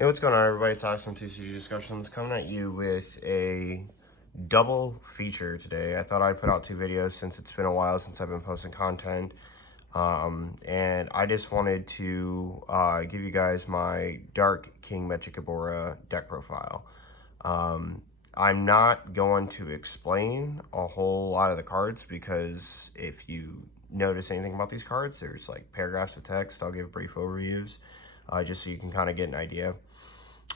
Hey, what's going on, everybody? It's Awesome 2CG Discussions coming at you with a double feature today. I thought I'd put out two videos since it's been a while since I've been posting content. And I just wanted to give you guys my Dark King Mechikabura deck profile. I'm not going to explain a whole lot of the cards because if you notice anything about these cards, there's like paragraphs of text. I'll give brief overviews just so you can kind of get an idea.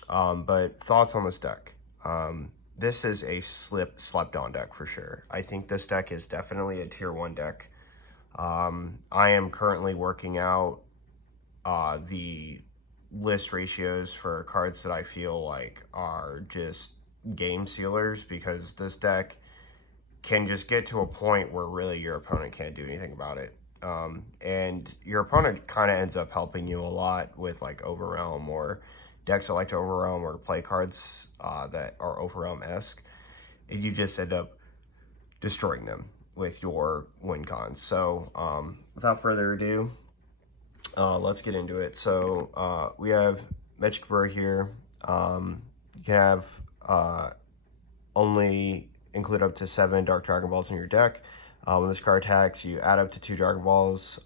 But thoughts on this deck. This is a slept on deck for sure. I think this deck is definitely a tier 1 deck. I am currently working out the list ratios for cards that I feel like are just game sealers, because this deck can just get to a point where really your opponent can't do anything about it. And your opponent kind of ends up helping you a lot with like Overrealm or decks that like to Overrealm or play cards that are Overrealm-esque. And you just end up destroying them with your win cons. So without further ado, let's get into it. So we have Mechikabura here. You can have only include up to 7 Dark Dragon Balls in your deck. When this card attacks, you add up to 2 Dragon Balls,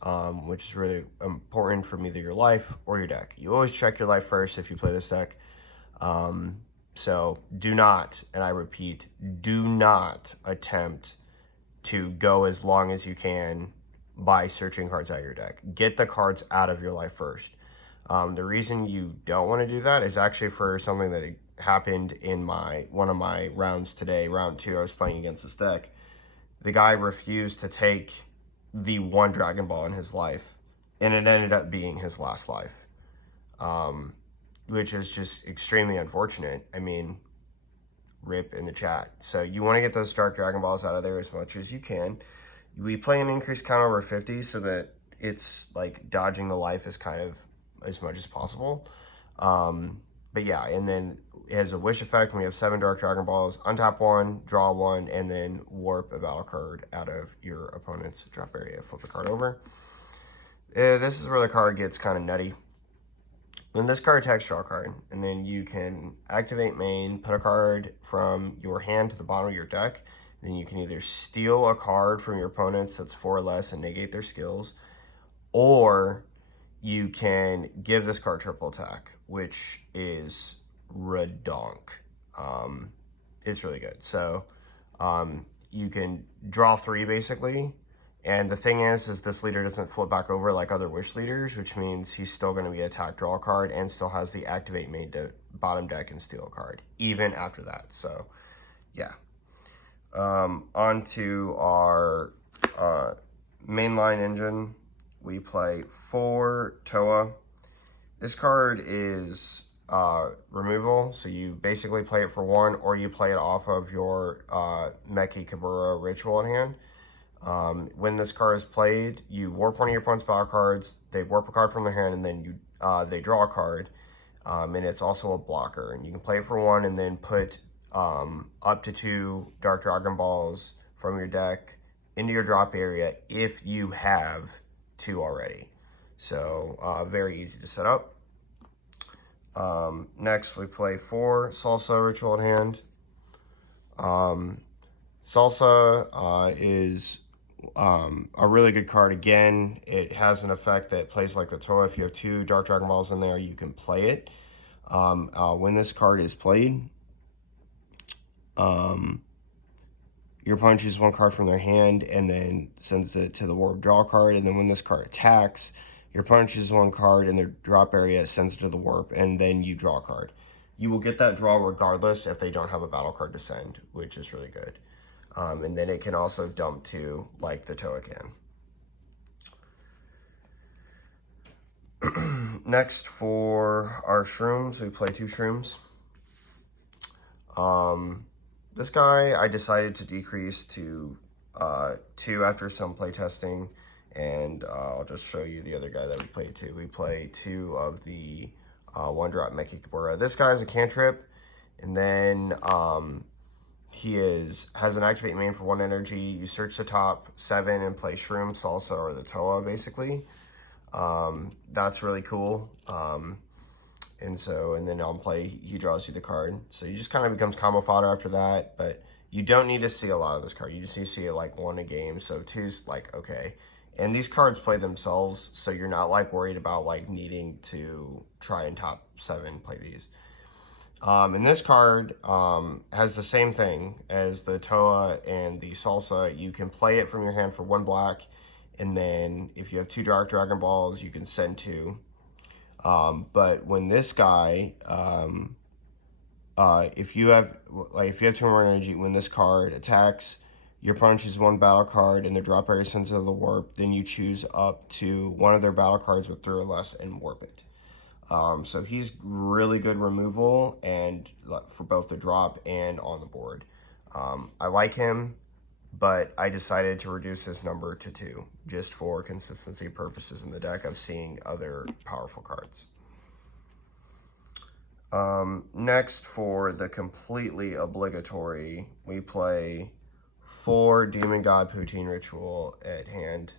which is really important from either your life or your deck. You always check your life first if you play this deck. So do not, and I repeat, do not attempt to go as long as you can by searching cards out of your deck. Get the cards out of your life first. The reason you don't want to do that is actually for something that happened in one of my rounds today, round 2. I was playing against this deck. The guy refused to take the 1 Dragon Ball in his life, and it ended up being his last life, which is just extremely unfortunate. I mean, rip in the chat. So you want to get those Dark Dragon Balls out of there as much as you can. We play an increased count over 50 so that it's like dodging the life is kind of as much as possible. But yeah, and then it has a wish effect when we have 7 Dark Dragon Balls. Untap 1, draw 1, and then warp a battle card out of your opponent's drop area. Flip the card over. This is where the card gets kind of nutty. When this card attacks, draw a card, and then you can activate main, put a card from your hand to the bottom of your deck. Then you can either steal a card from your opponents that's 4 or less and negate their skills, or you can give this card triple attack, which is redonk. It's really good. So you can draw 3 basically, and the thing is this leader doesn't flip back over like other wish leaders, which means he's still going to be attack, draw a card, and still has the activate main to bottom deck and steal a card even after that. So yeah. On to our mainline engine. We play 4 Toa. This card is removal, so you basically play it for 1, or you play it off of your Mechikabura ritual in hand. When this card is played, you warp one of your opponent's battle cards, they warp a card from their hand, and then they draw a card, and it's also a blocker. And you can play it for 1 and then put up to 2 Dark Dragon Balls from your deck into your drop area if you have 2 already. So very easy to set up. Next we play 4 Salsa Ritual in hand. Salsa is a really good card. Again, it has an effect that plays like the Toa. If you have 2 Dark Dragon Balls in there, you can play it. When this card is played, your opponent chooses 1 card from their hand and then sends it to the warp draw card. And then when this card attacks, your opponent chooses 1 card in their drop area, sends it to the warp, and then you draw a card. You will get that draw regardless if they don't have a battle card to send, which is really good. And then it can also dump to like the Toa can. Next, for our shrooms, we play 2 shrooms. This guy I decided to decrease to 2 after some playtesting, and I'll just show you the other guy that we play 2. We play 2 of the 1-drop Mechikabura. This guy is a cantrip, and then he has an activate main for 1 energy. You search the top 7 and play Shroom, Salsa, or the Toa basically. That's really cool. And and then on play, he draws you the card. So he just kind of becomes combo fodder after that, but you don't need to see a lot of this card. You just need to see it like 1 a game, so 2's like, okay. And these cards play themselves, so you're not like worried about like needing to try and top 7 play these. And this card has the same thing as the Toa and the Salsa. You can play it from your hand for 1 black, and then if you have 2 Dark Dragon Balls, you can send 2. But when this guy, if you have 2 more energy, when this card attacks, your opponent chooses 1 battle card and the drop area sends to the warp, then you choose up to 1 of their battle cards with 3 or less and warp it. So he's really good removal and for both the drop and on the board. I like him, but I decided to reduce this number to 2 just for consistency purposes in the deck of seeing other powerful cards. Next, for the completely obligatory, we play 4 Demon God Poutine Ritual at hand.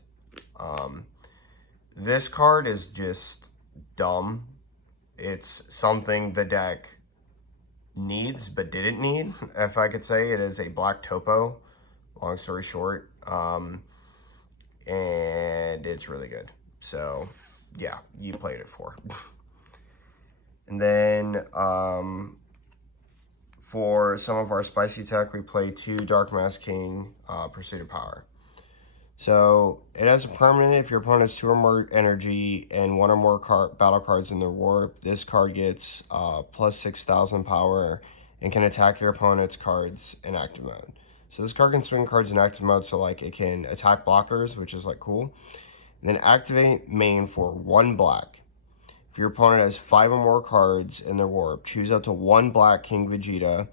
This card is just dumb. It's something the deck needs but didn't need, if I could say. It is a black topo, long story short, and it's really good. So yeah, you played it for. And then for some of our spicy tech, we play 2 Dark Mask King, Pursuit of Power. So it has a permanent. If your opponent has 2 or more energy and 1 or more battle cards in their warp, this card gets plus 6,000 power and can attack your opponent's cards in active mode. So this card can swing cards in active mode, so like it can attack blockers, which is like cool. And then activate main for 1 black. If your opponent has 5 or more cards in their warp, choose up to 1 black King Vegeta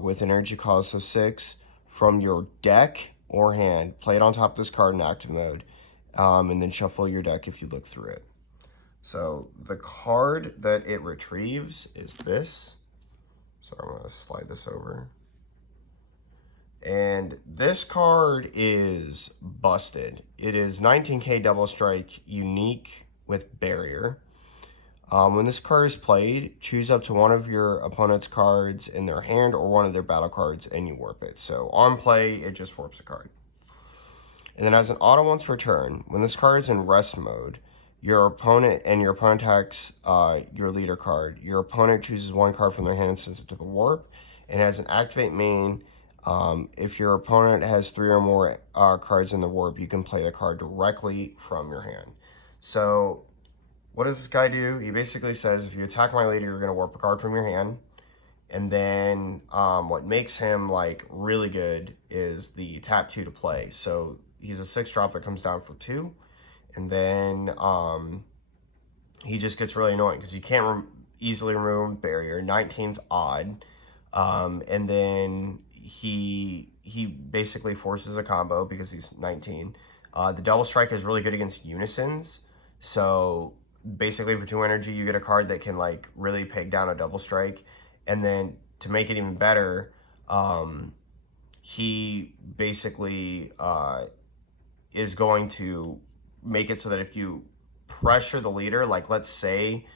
with energy cost of 6 from your deck or hand. Play it on top of this card in active mode, and then shuffle your deck if you look through it. So the card that it retrieves is this. So I'm going to slide this over. And this card is busted. It is 19k Double Strike, unique with barrier. When this card is played, choose up to 1 of your opponent's cards in their hand or 1 of their battle cards and you warp it. So on play, it just warps a card. And then as an auto once return, when this card is in rest mode, your opponent attacks your leader card. Your opponent chooses 1 card from their hand and sends it to the warp. And as an activate main, if your opponent has 3 or more cards in the warp, you can play the card directly from your hand. So what does this guy do? He basically says, if you attack my leader, you're going to warp a card from your hand. And then what makes him like really good is the tap 2 to play. So he's a 6-drop that comes down for 2. And then he just gets really annoying because you can't easily remove barrier. 19's odd. And then he basically forces a combo because he's 19. The double strike is really good against unisons. So basically for 2 energy, you get a card that can like really peg down a double strike. And then to make it even better, he basically is going to make it so that if you pressure the leader, like let's say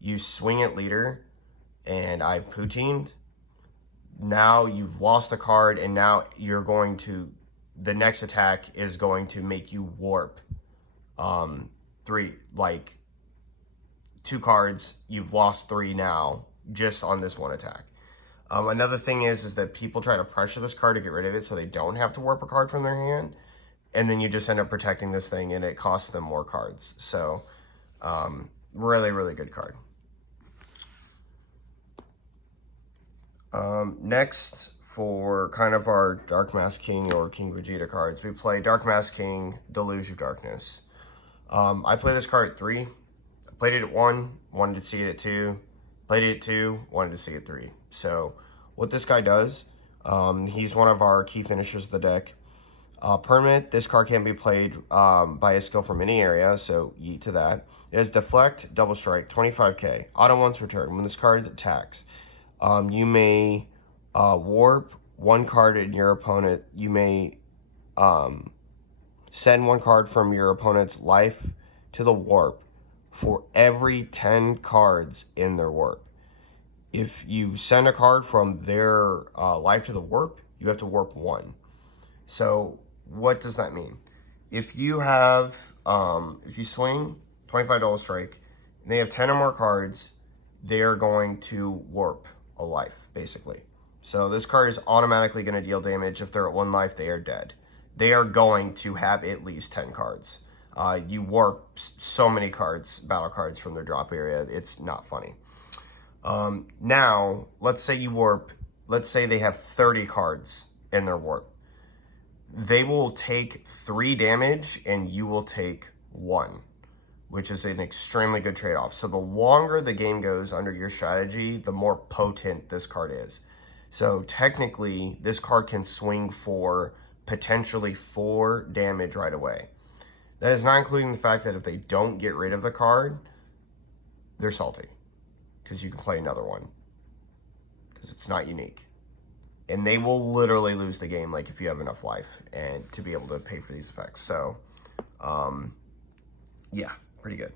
you swing at leader and I've poutined, now you've lost a card and now you're going to, the next attack is going to make you warp 3, like 2 cards, you've lost 3 now just on this 1 attack. Another thing is that people try to pressure this card to get rid of it so they don't have to warp a card from their hand, and then you just end up protecting this thing and it costs them more cards. So really, really good card. Next, for kind of our Dark Mask King or King Vegeta cards, we play Dark Mask King, Deluge of Darkness. I play this card at 3. I played it at 1, wanted to see it at 2. Played it at 2, wanted to see it at 3. So what this guy does, he's one of our key finishers of the deck. Permanent, this card can be played by a skill from any area, so yeet to that. It has Deflect, Double Strike, 25k. Auto once return. When this card attacks, you may warp 1 card in your opponent. You may send 1 card from your opponent's life to the warp for every 10 cards in their warp. If you send a card from their life to the warp, you have to warp 1. So what does that mean? If you have, if you swing $25 strike, and they have 10 or more cards, they are going to warp a life, basically. So this card is automatically going to deal damage. If they're at 1 life, they are dead. They are going to have at least 10 cards. You warp so many cards, battle cards from their drop area. It's not funny. Now, let's say you warp, let's say they have 30 cards in their warp. They will take 3 damage and you will take 1, which is an extremely good trade-off. So the longer the game goes under your strategy, the more potent this card is. So technically, this card can swing for potentially 4 damage right away. That is not including the fact that if they don't get rid of the card, they're salty, because you can play another one, because it's not unique. And they will literally lose the game, like, if you have enough life and to be able to pay for these effects. So, yeah, pretty good.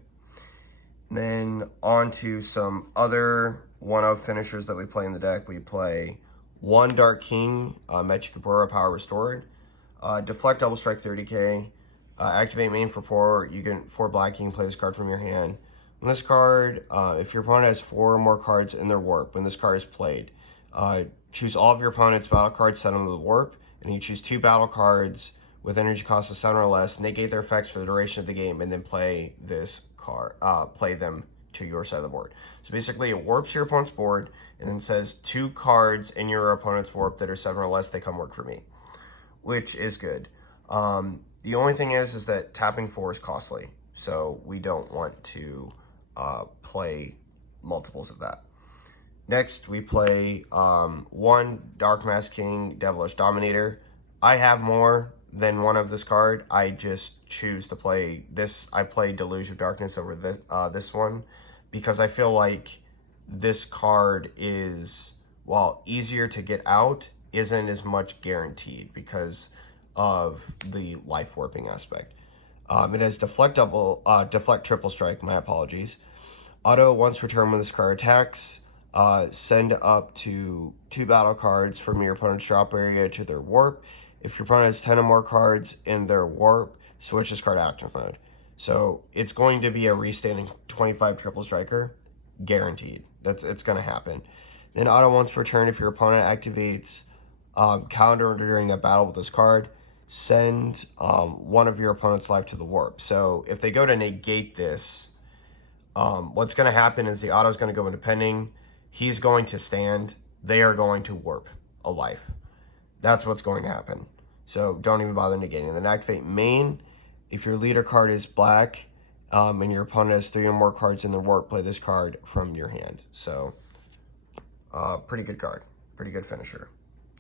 And then on to some other one-of finishers that we play in the deck. We play 1 Dark King, Mechikabura, Power Restored. Deflect, double strike, 30k. Activate main for 4. You can 4 black. You can play this card from your hand. When this card, if your opponent has 4 or more cards in their warp, when this card is played, choose all of your opponent's battle cards, send them to the warp, and you choose 2 battle cards with energy cost of 7 or less, negate their effects for the duration of the game, and then play this card, play them to your side of the board. So basically, it warps your opponent's board, and then says 2 cards in your opponent's warp that are 7 or less, they come work for me, which is good. The only thing is that tapping 4 is costly, so we don't want to play multiples of that. Next, we play 1 Dark Mask King, Devilish Dominator. I have more than 1 of this card. I just choose to play this. I play Deluge of Darkness over this one because I feel like this card is, while easier to get out, isn't as much guaranteed because of the life warping aspect. It has Deflect Triple Strike, my apologies. Auto, once per turn when this card attacks, send up to 2 battle cards from your opponent's drop area to their warp. If your opponent has 10 or more cards in their warp, switch this card active mode. So it's going to be a restanding 25 triple striker, guaranteed. It's going to happen. Then auto, once per turn, if your opponent activates counter during a battle with this card, send 1 of your opponent's life to the warp. So if they go to negate this, what's going to happen is the auto is going to go into pending. He's going to stand. They are going to warp a life. That's what's going to happen. So don't even bother negating. Then activate main. If your leader card is black and your opponent has 3 or more cards in their warp, play this card from your hand. So pretty good card. Pretty good finisher.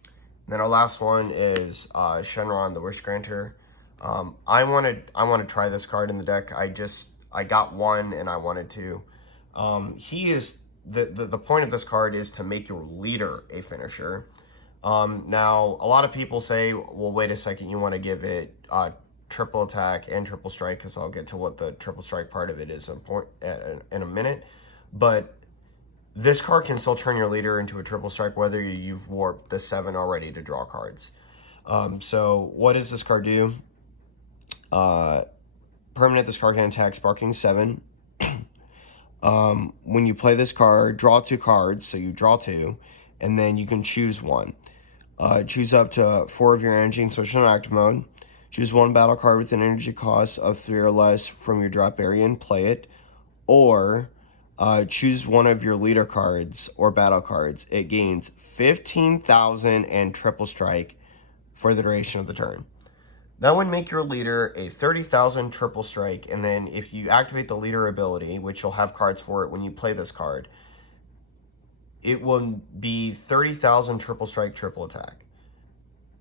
And then our last one is Shenron, the Wish Granter. I want to try this card in the deck. I got 1 and I wanted to. He is the point of this card is to make your leader a finisher. Now a lot of people say, well, wait a second, you want to give it triple attack and triple strike, because I'll get to what the triple strike part of it is in a minute. But this card can still turn your leader into a triple strike whether you've warped the 7 already to draw cards. So what does this card do? Permanent, this card can attack Sparking 7. When you play this card, draw 2 cards, so you draw 2, and then you can choose 1. Choose up to 4 of your energy and switch on active mode. Choose 1 battle card with an energy cost of 3 or less from your drop area and play it. Or choose 1 of your leader cards or battle cards. It gains 15,000 and triple strike for the duration of the turn. That would make your leader a 30,000 triple strike, and then if you activate the leader ability, which you'll have cards for it when you play this card, it will be 30,000 triple strike, triple attack.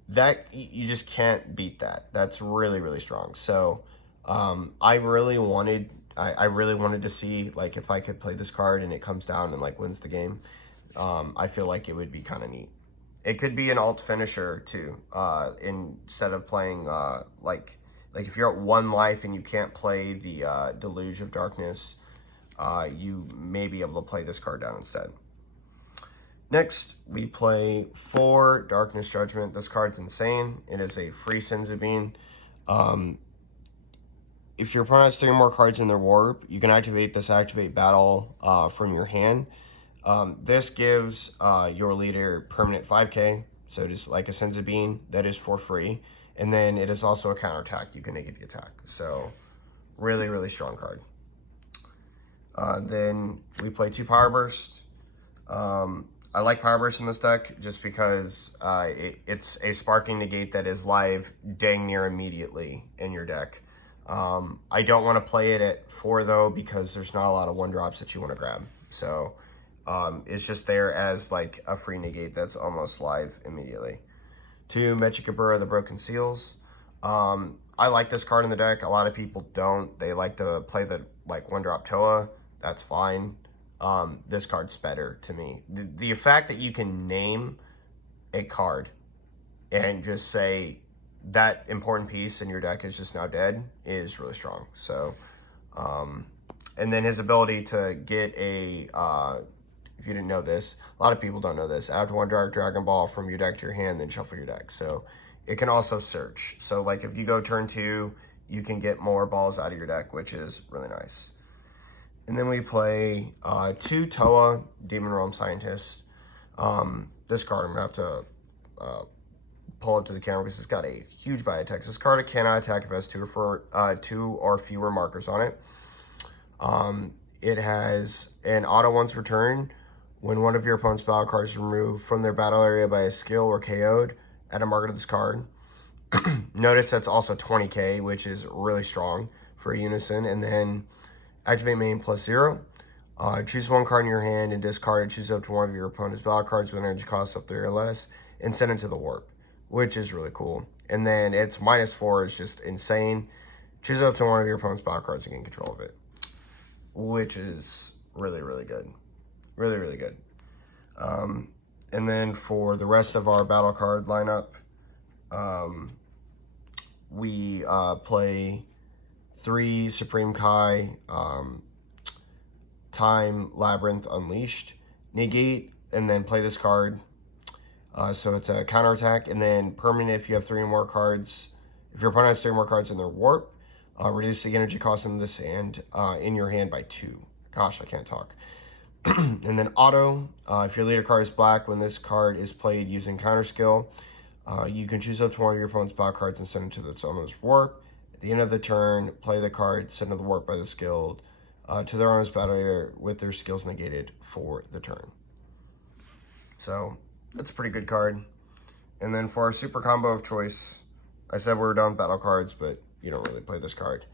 That, you just can't beat that. That's really, really strong. So I really wanted to see, like, if I could play this card and it comes down and like wins the game. I feel like it would be kind of neat. It could be an alt finisher too, instead of playing like if you're at 1 life and you can't play the Deluge of Darkness, you may be able to play this card down instead. Next, we play 4 Darkness Judgment. This card's insane. It is a free Senzabine. If your opponent has 3 more cards in their warp, you can activate this Activate Battle from your hand. This gives your leader permanent 5k, so it is like a Senzabine that is for free. And then it is also a counterattack. You can negate the attack. So really, really strong card. Then we play 2 Power Bursts. I like Power Burst in this deck just because it's a Sparking Negate that is live dang near immediately in your deck. I don't want to play it at 4 though because there's not a lot of 1-drops that you want to grab. So it's just there as like a free negate that's almost live immediately. 2 Mechikabura, the Broken Seals. I like this card in the deck. A lot of people don't. They like to play the like 1-drop Toa. That's fine. This card's better to me. The fact that you can name a card and just say that important piece in your deck is just now dead is really strong. So, and then his ability to get a, if you didn't know this, a lot of people don't know this, add 1 Dark Dragon Ball from your deck to your hand, then shuffle your deck. So it can also search. So like if you go turn 2, you can get more balls out of your deck, which is really nice. And then we play 2 Toa, Demon Realm Scientist. This card I'm going to have to pull up to the camera because it's got a huge bite attack. This card cannot attack if it has 2 or fewer markers on it. It has an auto once per turn. When one of your opponent's battle cards is removed from their battle area by a skill or KO'd, add a marker to this card. Notice that's also 20k, which is really strong for a Unison. And then activate main +0. Choose 1 card in your hand and discard it. Choose up to 1 of your opponent's battle cards with energy cost of 3 or less and send it to the warp, which is really cool. And then its -4 is just insane. Choose up to 1 of your opponent's battle cards and gain control of it, which is really, really good. Really, really good. And then for the rest of our battle card lineup, we play 3 Supreme Kai, Time, Labyrinth, Unleashed, negate, and then play this card. So it's a counterattack, and then permanent if you have 3 or more cards. If your opponent has 3 or more cards in their warp, reduce the energy cost in this hand in your hand by 2. Gosh, I can't talk. And then auto, if your leader card is black, when this card is played using counter skill, you can choose up to 1 of your opponent's battle cards and send it to its owner's warp. At the end of the turn, play the card, send to the warp by the skill to their owner's battle area with their skills negated for the turn. So that's a pretty good card. And then for our super combo of choice, I said we were done with battle cards, but you don't really play this card.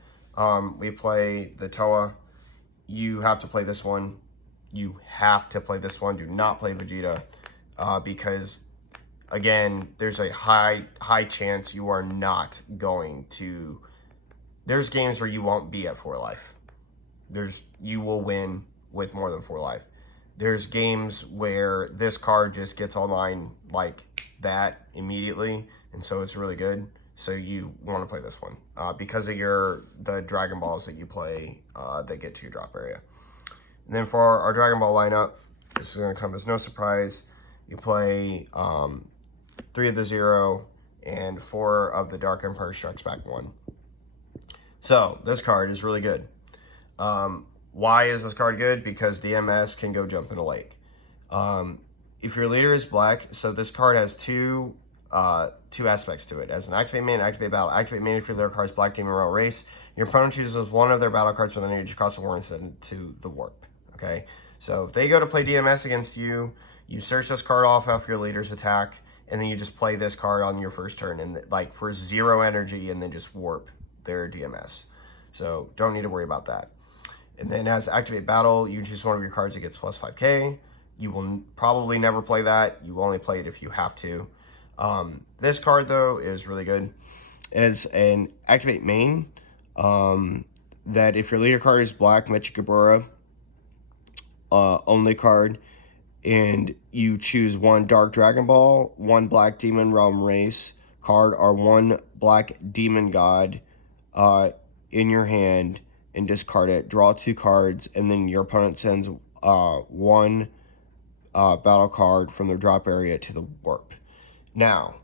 We play the Toa. You have to play this one. You have to play this one. Do not play Vegeta because, again, there's a high chance you are not going to... There's games where you won't be at 4 life. You will win with more than 4 life. There's games where this card just gets online like that immediately, and so it's really good. So you want to play this one because of the Dragon Balls that you play that get to your drop area. And then for our Dragon Ball lineup, this is going to come as no surprise. You play 3 of the Zero and 4 of the Dark Empire Strikes Back 1. So this card is really good. Why is this card good? Because DMS can go jump in a lake. If your leader is black, so this card has two aspects to it. As an activate main, activate battle. Activate main if your leader card is black, demon, royal race. Your opponent chooses 1 of their battle cards with an energy cost of 1 and send it to the warp. Okay, so if they go to play DMS against you, you search this card off your leader's attack, and then you just play this card on your first turn, and like for 0 energy, and then just warp their DMS. So don't need to worry about that. And then as activate battle, you choose 1 of your cards that gets plus 5k. You will probably never play that. You only play it if you have to. This card though is really good. As an activate main, that if your leader card is black, Mechikabura, only card, and you choose 1 Dark Dragon Ball, 1 Black Demon Realm Race card, or 1 Black Demon God in your hand, and discard it, draw 2 cards, and then your opponent sends 1 battle card from their drop area to the warp. Now,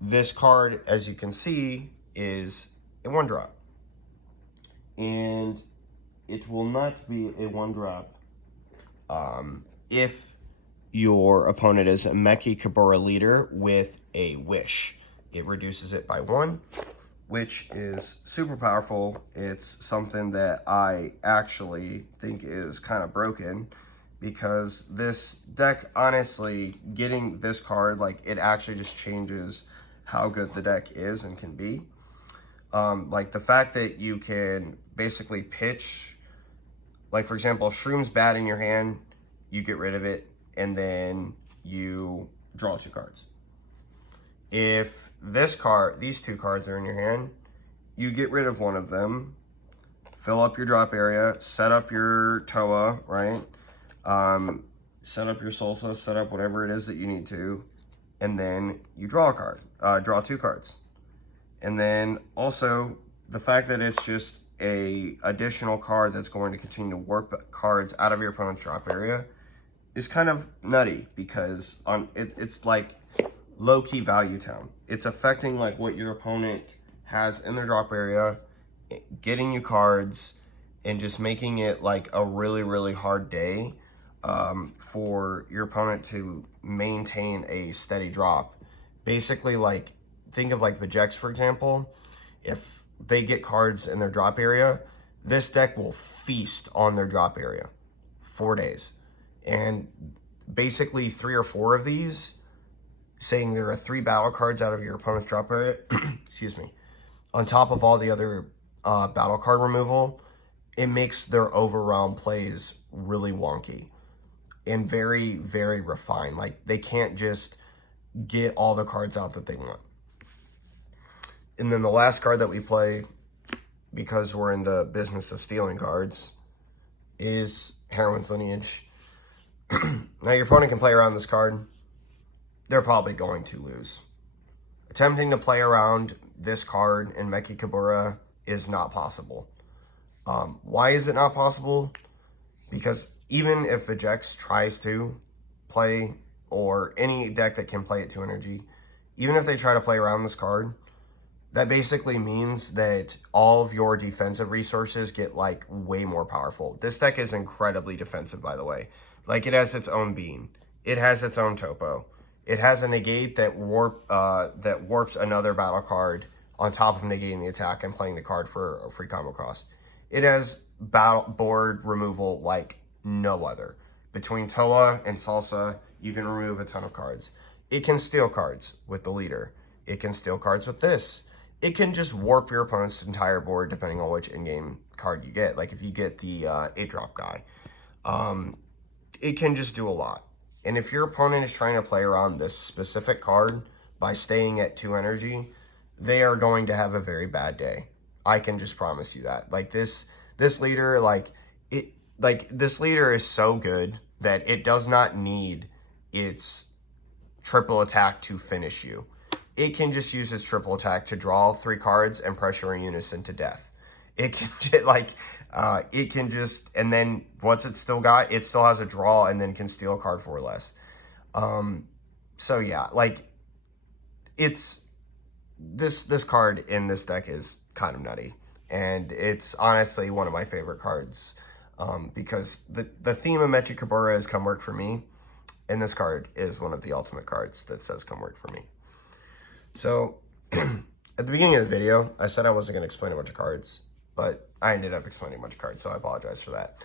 this card, as you can see, is a 1-drop. And it will not be a 1-drop if your opponent is a Mechikabura leader with a Wish. It reduces it by 1, which is super powerful. It's something that I actually think is kind of broken, because this deck, honestly, getting this card, like, it actually just changes how good the deck is and can be. Like, the fact that you can basically pitch, like, for example, if Shroom's bad in your hand, you get rid of it, and then you draw 2 cards. If these 2 cards are in your hand, you get rid of one of them, fill up your drop area, set up your Toa, right? Set up your Salsa, set up whatever it is that you need to, and then you draw a card, draw 2 cards. And then also the fact that it's just a additional card that's going to continue to warp cards out of your opponent's drop area is kind of nutty, because it's like low-key value town. It's affecting like what your opponent has in their drop area, getting you cards, and just making it like a really, really hard day for your opponent to maintain a steady drop. Basically, like, think of like Vejex, for example. If they get cards in their drop area, this deck will feast on their drop area 4 days. And basically 3 or 4 of these, saying there are 3 battle cards out of your opponent's drop area, excuse me, on top of all the other battle card removal, it makes their overwhelm plays really wonky and very, very refined. Like, they can't just get all the cards out that they want. And then the last card that we play, because we're in the business of stealing cards, is Heroine's Lineage. Now, your opponent can play around this card. They're probably going to lose. Attempting to play around this card in Mechikabura is not possible. Why is it not possible? Because even if Vejex tries to play, or any deck that can play at 2 energy, even if they try to play around this card, that basically means that all of your defensive resources get like way more powerful. This deck is incredibly defensive, by the way. Like, it has its own bean. It has its own topo. It has a negate that warps another battle card on top of negating the attack and playing the card for a free combo cost. It has battle board removal like no other. Between Toa and Salsa, you can remove a ton of cards. It can steal cards with the leader. It can steal cards with this. It can just warp your opponent's entire board depending on which in-game card you get. Like, if you get the 8-drop guy, it can just do a lot. And if your opponent is trying to play around this specific card by staying at 2 energy, they are going to have a very bad day. I can just promise you that. Like, this leader, this leader is so good that it does not need its triple attack to finish you. It can just use its triple attack to draw 3 cards and pressure a unison to death. It can it can just, and then what's it still got? It still has a draw and then can steal a card for less. So yeah, like, it's this card in this deck is kind of nutty, and it's honestly one of my favorite cards, because the theme of Mechikabura is come work for me, and this card is one of the ultimate cards that says come work for me. So at the beginning of the video, I said I wasn't going to explain a bunch of cards, but I ended up explaining a bunch of cards, so I apologize for that.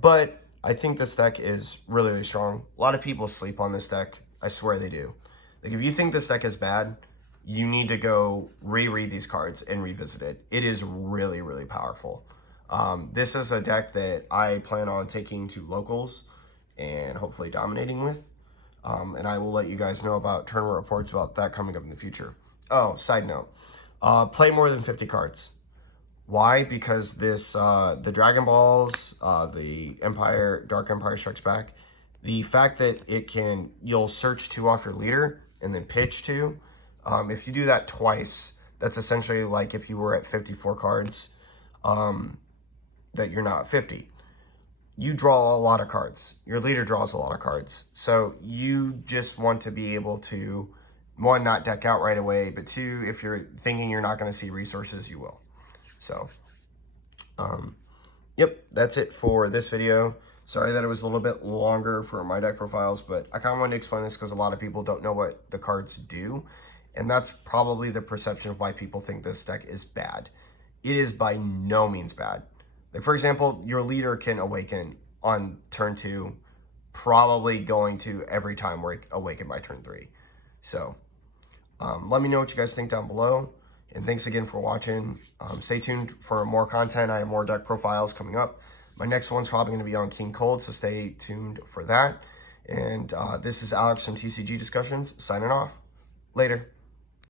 But I think this deck is really, really strong. A lot of people sleep on this deck. I swear they do. Like, if you think this deck is bad, you need to go reread these cards and revisit it. It is really, really powerful. This is a deck that I plan on taking to locals and hopefully dominating with. And I will let you guys know about tournament reports about that coming up in the future. Oh, side note, play more than 50 cards. Why? Because this, the Dragon Balls, the Dark Empire Strikes Back, the fact that you'll search 2 off your leader and then pitch 2. If you do that twice, that's essentially like if you were at 54 cards, that you're not 50. You draw a lot of cards. Your leader draws a lot of cards. So you just want to be able to, one, not deck out right away, but two, if you're thinking you're not going to see resources, you will. So, yep, that's it for this video. Sorry that it was a little bit longer for my deck profiles, but I kind of wanted to explain this because a lot of people don't know what the cards do. And that's probably the perception of why people think this deck is bad. It is by no means bad. Like, for example, your leader can awaken on turn 2, probably going to every time awaken by turn 3. So let me know what you guys think down below. And thanks again for watching. Stay tuned for more content. I have more deck profiles coming up. My next one's probably going to be on King Cold, so stay tuned for that. And this is Alex from TCG Discussions, signing off. Later.